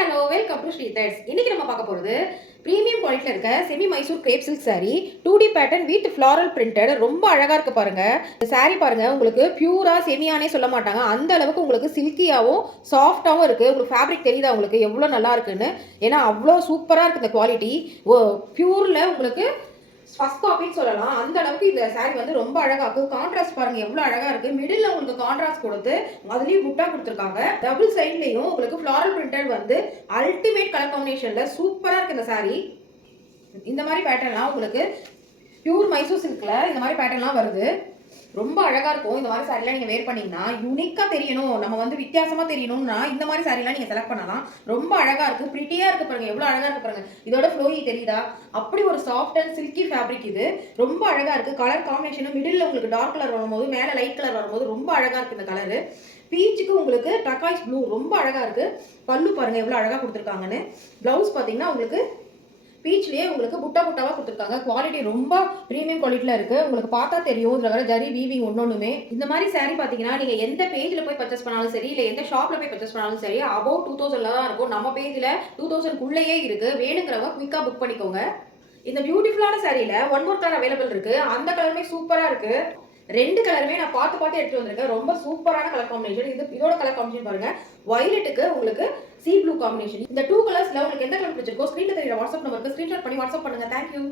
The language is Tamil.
Hello welcome to Sri Threads. இன்னைக்கு நம்ம பார்க்க போகிறது ப்ரீமியம் குவாலிட்டியில் இருக்க semi Mysore crepe silk sari 2D pattern with floral printed. ரொம்ப அழகாக இருக்கு பாருங்க. இந்த சாரி பாருங்க, உங்களுக்கு பியூரா செமியானே சொல்ல மாட்டாங்க, அந்த அளவுக்கு உங்களுக்கு சில்கியாகவும் சாஃப்டாகவும் இருக்கு. உங்களுக்கு ஃபேப்ரிக் தெரியுதா உங்களுக்கு எவ்வளோ நல்லா இருக்குன்னு? ஏன்னா அவ்வளோ சூப்பராக இருக்கு இந்த குவாலிட்டி. பியூரில் உங்களுக்கு ஃபர்ஸ்ட் காப்பின்னு சொல்லலாம். அந்த அளவுக்கு இந்த சாரி வந்து ரொம்ப அழகா இருக்கு. கான்ட்ராஸ்ட் பாருங்க எவ்வளவு அழகா இருக்கு. மிடில்ல உங்களுக்கு கான்ட்ராஸ்ட் கொடுத்து அதுலயும் புட்டா கொடுத்துருக்காங்க. டபுள் சைட்லயும் உங்களுக்கு ஃப்ளாரல் பிரிண்டட் வந்து அல்டிமேட் கலர் காம்பினேஷன்ல சூப்பரா இருக்கு இந்த சாரி. இந்த மாதிரி பேட்டர்ன்லாம் உங்களுக்கு பியூர் மைசூர் சில்க்ல இந்த மாதிரி பேட்டர்ன்லாம் வருது. ரொம்ப அழகா இருக்கும். இந்த மாதிரி சாரிலாம் நீங்க வேர் பண்ணீங்கன்னா யூனிக்கா தெரியணும், நம்ம வந்து வித்தியாசமா தெரியணும்னா இந்த மாதிரி சாரிலாம் நீங்க செலக்ட் பண்ணலாம். ரொம்ப அழகா இருக்கு, பிரிட்டியா இருக்கு பாருங்க, எவ்வளவு அழகா இருக்கு பாருங்க. இதோட ஃப்ளோயி தெரியுதா? அப்படி ஒரு சாஃப்ட் அண்ட் சில்கி ஃபேப்ரிக் இது. ரொம்ப அழகா இருக்கு. கலர் காம்பினேஷன் மிடில் உங்களுக்கு டார்க் கலர் வரும்போது மேல லைட் கலர் வரும்போது ரொம்ப அழகா இருக்கு இந்த கலர். பீச்சுக்கு உங்களுக்கு டர்காய்ஸ் ப்ளூ ரொம்ப அழகா இருக்கு. பல்லு பாருங்க எவ்வளவு அழகா கொடுத்துருக்காங்கன்னு. பிளவுஸ் பாத்தீங்கன்னா உங்களுக்கு பீச்லயே உங்களுக்கு புட்டா புட்டாவா கொடுத்துருக்காங்க. குவாலிட்டி ரொம்ப பிரீமியம் குவாலிட்டில இருக்கு. உங்களுக்கு பார்த்தா தெரியும் இதுல வர ஜரி வீவிங் ஒன்னொன்னுமே. இந்த மாதிரி சாரி பாத்தீங்கன்னா நீங்க எந்த பேஜ்ல போய் பர்ச்சேஸ் பண்ணாலும் சரி, இல்ல எந்த ஷாப்ல போய் பர்ச்சேஸ் பண்ணாலும் சரி, அபவுட் 2000 தான் இருக்கும். நம்ம பேஜ்ல 2000 குள்ளேயே இருக்கு. வேணுங்கிறவங்க குயிக்கா புக் பண்ணிக்கோங்க. இந்த பியூட்டிஃபுல்லான சாரியில ஒன் மோர் கலர் அவைலபிள் இருக்கு. அந்த கலருமே சூப்பரா இருக்கு. ரெண்டு கலருமே நான் பார்த்து பார்த்து எடுத்து வந்திருக்கேன். ரொம்ப சூப்பரான கலர் காம்பினேஷன். இதோட கலர் காம்பினேஷன் பாருங்க. வயலட்டுக்கு உங்களுக்கு சி ப்ளூ காம்பினேஷன். இந்த டூ கலர்ஸ்ல உங்களுக்கு எந்த கலர் பிடிச்சிருக்கோ ஸ்கிரீன்ல தெரியுற வாட்ஸ்அப் நம்பருக்கு ஸ்கிரீன்ஷாட் பண்ணி வாட்ஸ்அப் பண்ணுங்க. தேங்க்யூ.